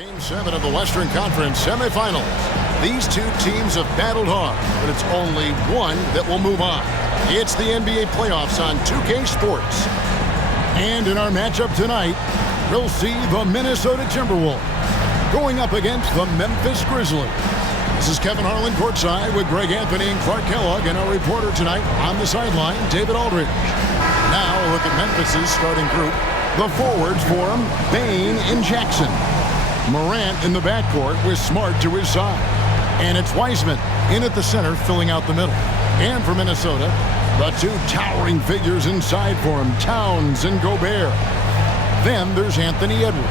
Game 7 of the Western Conference semifinals. These two teams have battled hard, but it's only one that will move on. It's the NBA playoffs on 2K Sports. And in our matchup tonight, we'll see the Minnesota Timberwolves going up against the Memphis Grizzlies. This is Kevin Harlan courtside with Greg Anthony and Clark Kellogg, and our reporter tonight on the sideline, David Aldridge. Now a look at Memphis's starting group. The forwards for him, Bane and Jackson. Morant in the backcourt with Smart to his side. And it's Wiseman in at the center, filling out the middle. And for Minnesota, the two towering figures inside for him, Towns and Gobert. Then there's Anthony Edwards.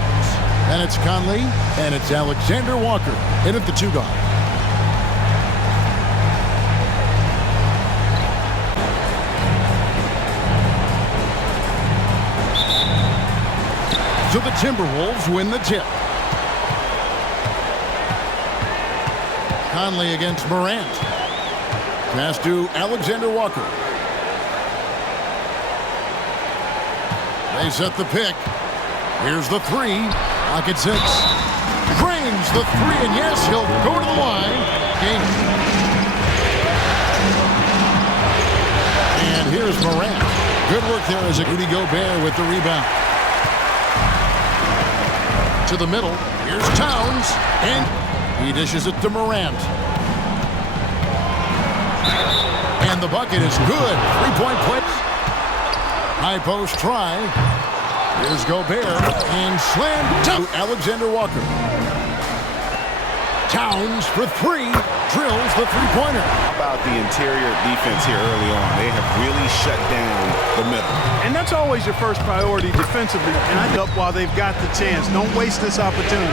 And it's Conley, and it's Alexander Walker in at the two guard. So the Timberwolves win the tip. Conley against Morant. Pass to Alexander Walker. They set the pick. Here's the three. Pocket six. Drains the three, and yes, he'll go to the line. And here's Morant. Good work there as Rudy Gobert with the rebound. To the middle. Here's Towns. And he dishes it to Morant. And the bucket is good. Three-point play. High post try. Here's Gobert. And slam to Alexander Walker. Towns for three. Drills the three-pointer. How about the interior defense here early on? They have really shut down the middle. And that's always your first priority defensively. And I up while they've got the chance. Don't waste this opportunity.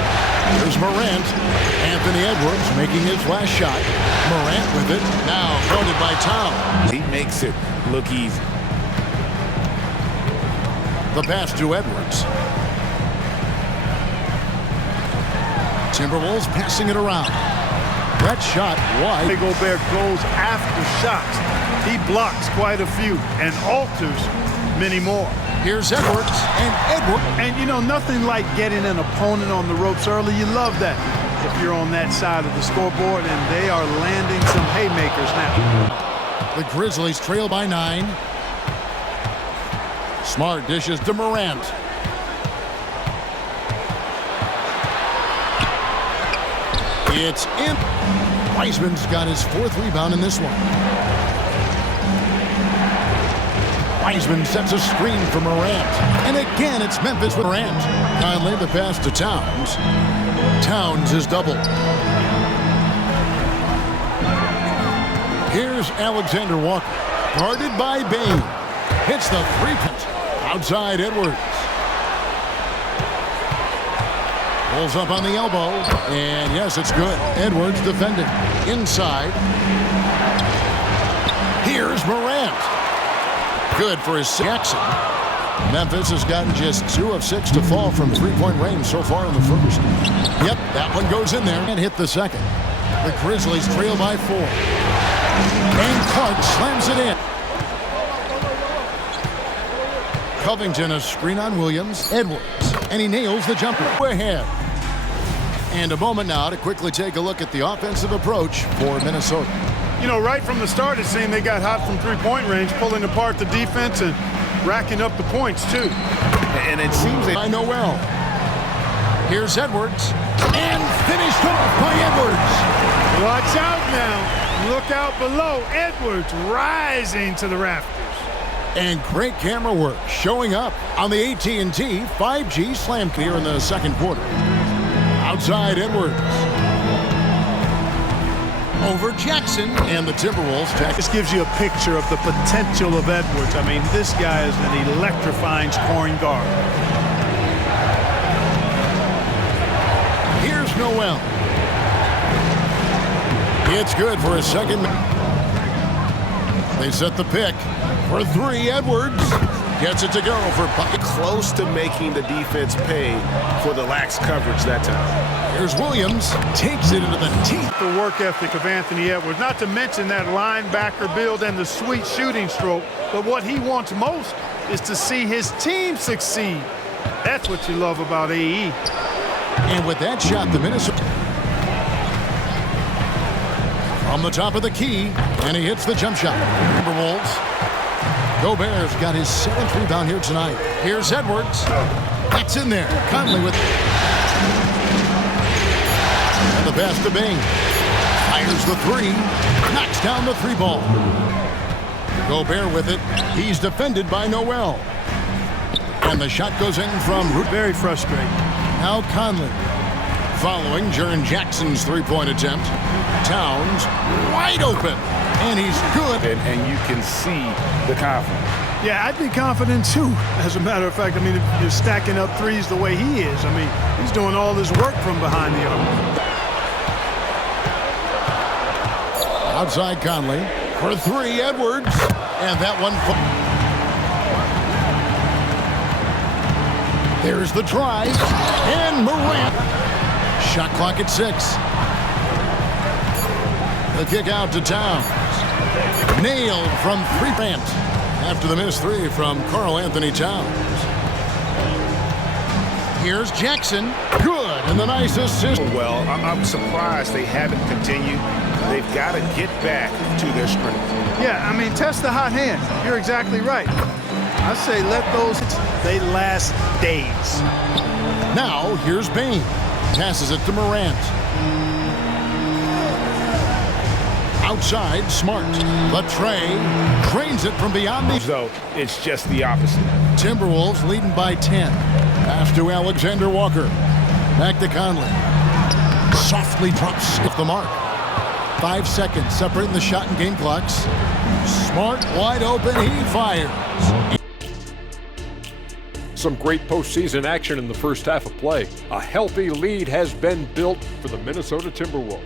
There's Morant. Anthony Edwards making his last shot. Morant with it. Now guarded by Towns. He makes it look easy. The pass to Edwards. Timberwolves passing it around. That shot wide. Gobert goes after shots. He blocks quite a few and alters many more. Here's Edwards, and Edwards. And, you know, nothing like getting an opponent on the ropes early. You love that if you're on that side of the scoreboard, and they are landing some haymakers now. The Grizzlies trail by 9. Smart dishes to Morant. It's in. Wiseman's got his fourth rebound in this one. Wiseman sets a screen for Morant. And again, it's Memphis with Morant. Conley the pass to Towns. Towns is doubled. Here's Alexander Walker. Guarded by Bane. Hits the three-point. Outside Edwards. Pulls up on the elbow. And yes, it's good. Edwards defending. Inside. Here's Morant. Good for his Jackson. Memphis has gotten just 2 of 6 to fall from three-point range so far in the first. Yep, that one goes in there and hit the second. The Grizzlies trail by 4. And Clark slams it in. Covington a screen on Williams. Edwards. And he nails the jumper. Ahead. And a moment now to quickly take a look at the offensive approach for Minnesota. You know, right from the start, it seemed they got hot from three-point range, pulling apart the defense and racking up the points, too. And it seems I know well. Here's Edwards. And finished off by Edwards. Watch out now. Look out below. Edwards rising to the rafters. And great camera work showing up on the AT&T 5G Slam here in the second quarter. Outside Edwards. Over Jackson, and the Timberwolves. This gives you a picture of the potential of Edwards. I mean, this guy is an electrifying scoring guard. Here's Noel. It's good for a second. They set the pick for three. Edwards gets it to go for bucket. close to making the defense pay for the lax coverage that time. Here's Williams, takes it into the teeth. The work ethic of Anthony Edwards, not to mention that linebacker build and the sweet shooting stroke, but what he wants most is to see his team succeed. That's what you love about AE. And with that shot, the Minnesota from the top of the key, and he hits the jump shot. Timberwolves. Gobert's got his 7th rebound here tonight. Here's Edwards. That's in there. Conley with and the pass to Bing. Fires the three. Knocks down the 3-ball. Gobert with it. He's defended by Noel. And the shot goes in from Root. Very frustrating. Now Conley. Following Jaren Jackson's 3-point attempt. Towns wide open. And he's good. And you can see the confidence. Yeah, I'd be confident too. As a matter of fact, I mean, if you're stacking up threes the way he is, I mean, he's doing all this work from behind the arc. Outside Conley for 3, Edwards. And that one. There's the try. And Morant. Shot clock at 6. The kick out to Towns. Nailed from 3. Morant. After the missed 3 from Karl Anthony Towns. Here's Jackson. Good. And the nice assist. Well, I'm surprised they haven't continued. They've got to get back to their strength. Yeah, I mean, test the hot hand. You're exactly right. I say let those, they last days. Now, here's Bane. Passes it to Morant. Outside, Smart. But Trey drains it from beyond the... So it's just the opposite. Timberwolves leading by 10. Pass to Alexander Walker. Back to Conley. Softly drops off the mark. 5 seconds separating the shot and game clocks. Smart wide open. He fires. Some great postseason action in the first half of play. A healthy lead has been built for the Minnesota Timberwolves.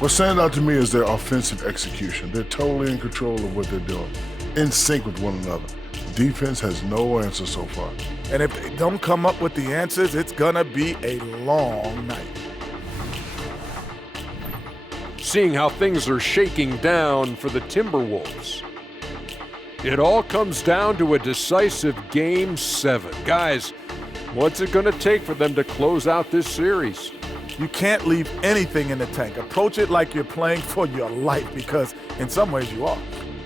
What stands out to me is their offensive execution. They're totally in control of what they're doing, in sync with one another. Defense has no answer so far. And if they don't come up with the answers, it's gonna be a long night. Seeing how things are shaking down for the Timberwolves. It all comes down to a decisive Game 7. Guys, what's it going to take for them to close out this series? You can't leave anything in the tank. Approach it like you're playing for your life, because in some ways you are.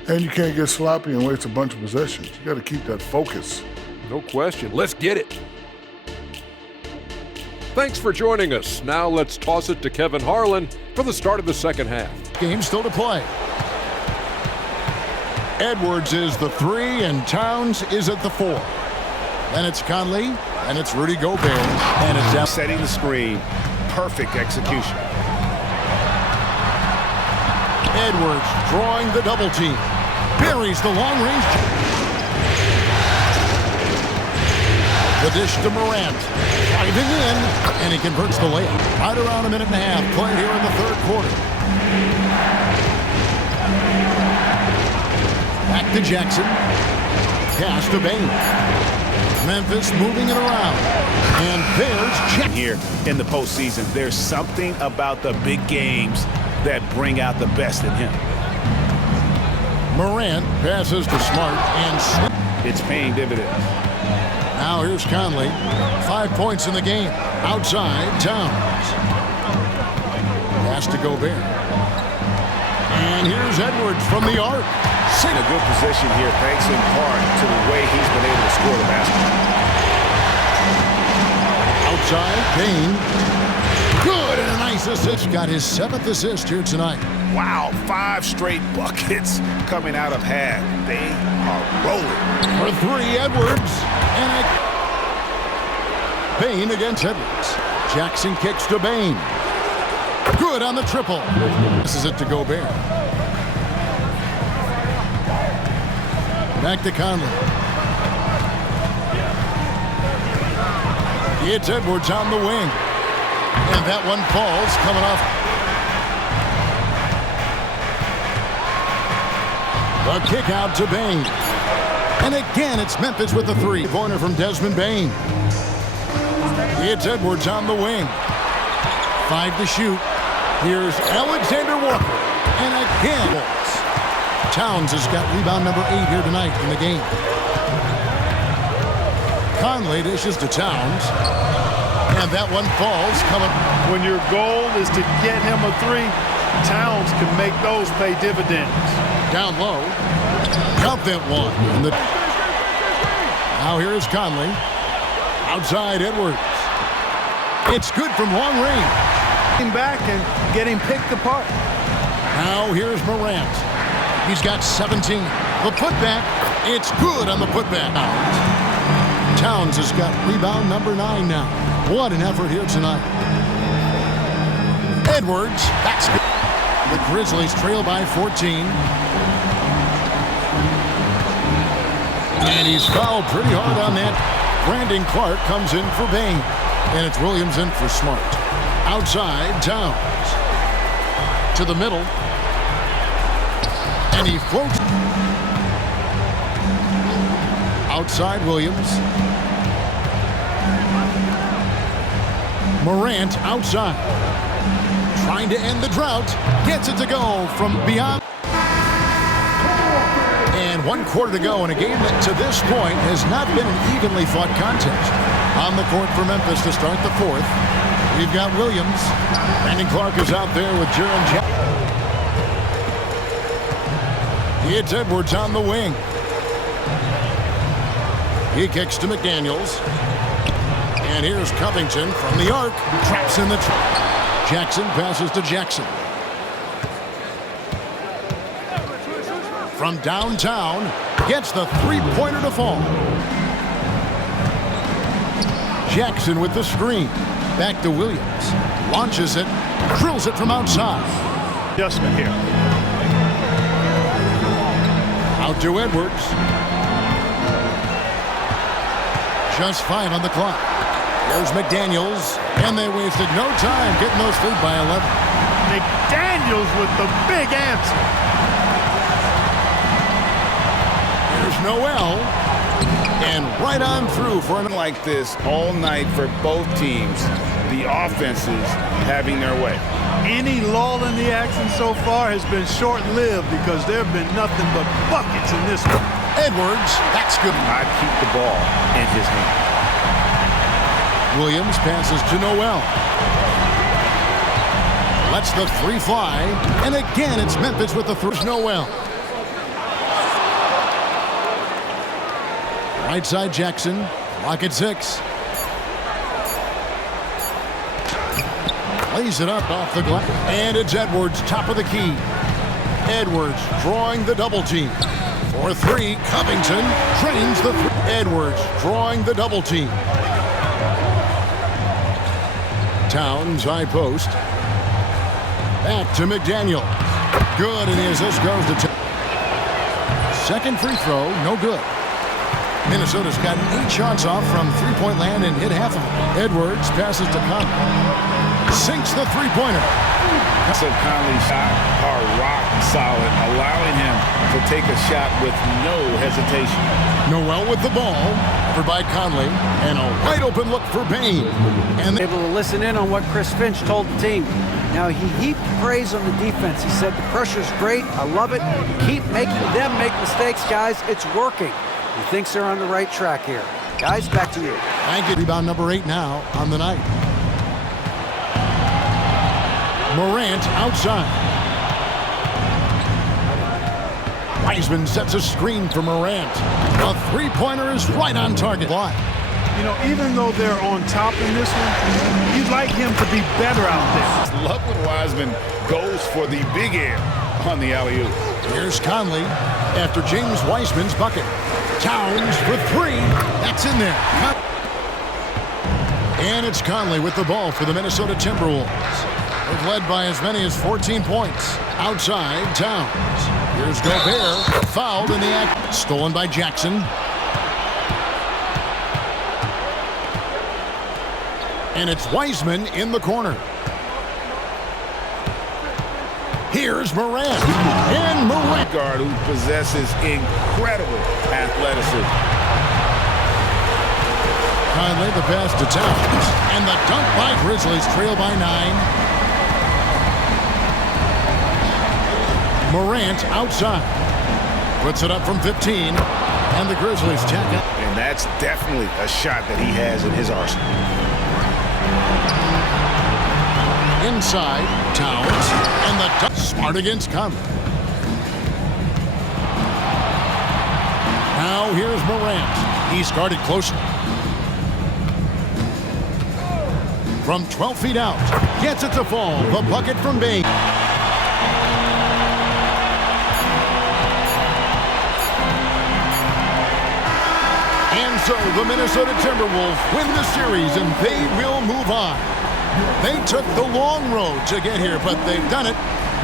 And you can't get sloppy and waste a bunch of possessions. You got to keep that focus. No question. Let's get it. Thanks for joining us. Now let's toss it to Kevin Harlan for the start of the second half. Game still to play. Edwards is the 3 and Towns is at the 4. Then it's Conley and it's Rudy Gobert. And it's out. Setting the screen. Perfect execution. Edwards drawing the double team. Buries the long range. The dish to Morant. Driving in, and he converts the layup. Right around a minute and a half play here in the 3rd quarter. Back to Jackson. Pass to Bane. Memphis moving it around. And there's Jackson. Here in the postseason, there's something about the big games that bring out the best in him. Morant passes to Smart and it's paying dividends. now here's Conley. 5 points in the game. Outside, Towns. Pass to Gobert. And here's Edwards from the arc. In a good position here, thanks in part to the way he's been able to score the basketball. Outside, Bane. Good, and a nice assist. Got his 7th assist here tonight. Wow, 5 straight buckets coming out of half. They are rolling. For 3, Edwards. And Bane against Edwards. Jackson kicks to Bane. Good on the triple. This is it to Gobert. Back to Conley. It's Edwards on the wing. And that one falls coming off. The kick out to Bane. And again, it's Memphis with the 3-pointer from Desmond Bane. It's Edwards on the wing. 5 to shoot. Here's Alexander Walker. And again, Towns has got rebound number 8 here tonight in the game. Conley dishes to Towns. And that one falls. When your goal is to get him a three, Towns can make those pay dividends. Down low. Count that one. Now here is Conley. Outside Edwards. It's good from long range. Back and getting picked apart. Now here's Morant. He's got 17. The putback. It's good on the putback. Towns has got rebound number 9 now. What an effort here tonight. Edwards. That's good. The Grizzlies trail by 14. And he's fouled pretty hard on that. Brandon Clark comes in for Bain. And it's Williams in for Smart. Outside, Towns. To the middle. And he floats. Outside, Williams. Morant outside. Trying to end the drought. Gets it to go from beyond. And 1 quarter to go in a game that to this point has not been an evenly fought contest. On the court for Memphis to start the 4th. We've got Williams. Brandon Clark is out there with Jaren Jackson. It's Edwards on the wing. He kicks to McDaniels. And here's Covington from the arc. Traps in the trap. Jackson passes to Jackson. From downtown. Gets the three-pointer to fall. Jackson with the screen. Back to Williams. Launches it. Drills it from outside. Adjustment here. Out to Edwards. Just 5 on the clock. There's McDaniels. And they wasted no time getting those lead by 11. McDaniels with the big answer. Here's Noel. And right on through for an Like this all night for both teams. The offenses having their way. Any lull in the action so far has been short-lived because there have been nothing but buckets in this one. Edwards. That's good. I'd keep the ball in his hand. Williams passes to Noel. Lets the three fly. And again, it's Memphis with the first Noel. Right side Jackson. Lock at 6. Lays it up off the glass. And it's Edwards, top of the key. Edwards drawing the double team. For 3, Covington trains the Edwards drawing the double team. Towns, high post. Back to McDaniel. Good, and his assist goes to second free throw, no good. Minnesota's got 8 shots off from three-point land and hit half of them. Edwards passes to Conley. Sinks the three-pointer. So Conley's shot are rock solid, allowing him to take a shot with no hesitation. Noel with the ball, covered by Conley, and a wide open look for Bain. And able to listen in on what Chris Finch told the team. Now, he heaped praise on the defense. He said the pressure's great. I love it. Keep making them make mistakes, guys. It's working. He thinks they're on the right track here. Guys, back to you. Thank you. Rebound number 8 now on the night. Morant outside. Wiseman sets a screen for Morant. A three-pointer is right on target. You know, even though they're on top in this one, you'd like him to be better out there. Love when Wiseman goes for the big air on the alley-oop. Here's Conley after James Wiseman's bucket. Towns for 3. That's in there. And it's Conley with the ball for the Minnesota Timberwolves. They've led by as many as 14 points. Outside, Towns. Here's Gobert. Fouled in the act. Stolen by Jackson. And it's Wiseman in the corner. Here's Morant. And Morant. Guard who possesses incredible athleticism. Conley the pass to Towns. And the dunk by Grizzlies, trail by 9. Morant outside. Puts it up from 15. And the Grizzlies check out. And that's definitely a shot that he has in his arsenal. Inside, Towns, and the smart against cover. Now here's Morant. He's guarded closely. From 12 feet out, gets it to fall. The bucket from Bain. And so the Minnesota Timberwolves win the series, and they will move on. They took the long road to get here, but they've done it.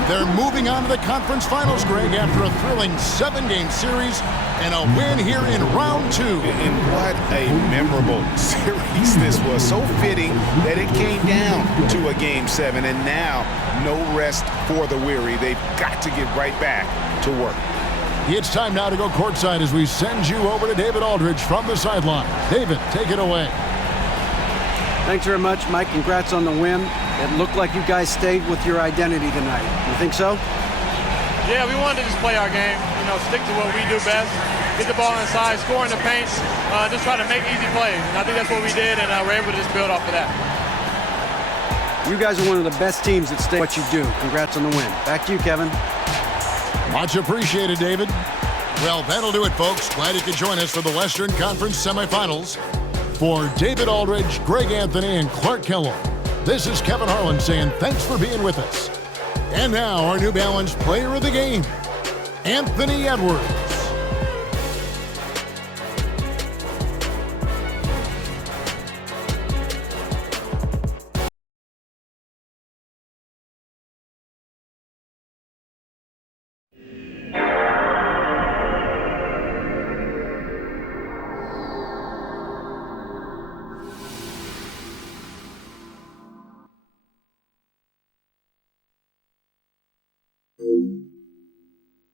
They're moving on to the conference finals, Greg, after a thrilling 7-game series and a win here in round 2. And what a memorable series this was. So fitting that it came down to a Game 7, and now no rest for the weary. They've got to get right back to work. It's time now to go courtside as we send you over to David Aldridge from the sideline. David, take it away. Thanks very much, Mike. Congrats on the win. It looked like you guys stayed with your identity tonight. You think so? Yeah, we wanted to just play our game, stick to what we do best, get the ball inside, score in the paint, just try to make easy plays. And I think that's what we did, and we're able to just build off of that. You guys are one of the best teams that stay what you do. Congrats on the win. Back to you, Kevin. Much appreciated, David. Well, that'll do it, folks. Glad you could join us for the Western Conference semifinals. For David Aldridge, Greg Anthony, and Clark Kellogg, this is Kevin Harlan saying thanks for being with us. And now, our New Balance player of the game, Anthony Edwards. Thank you.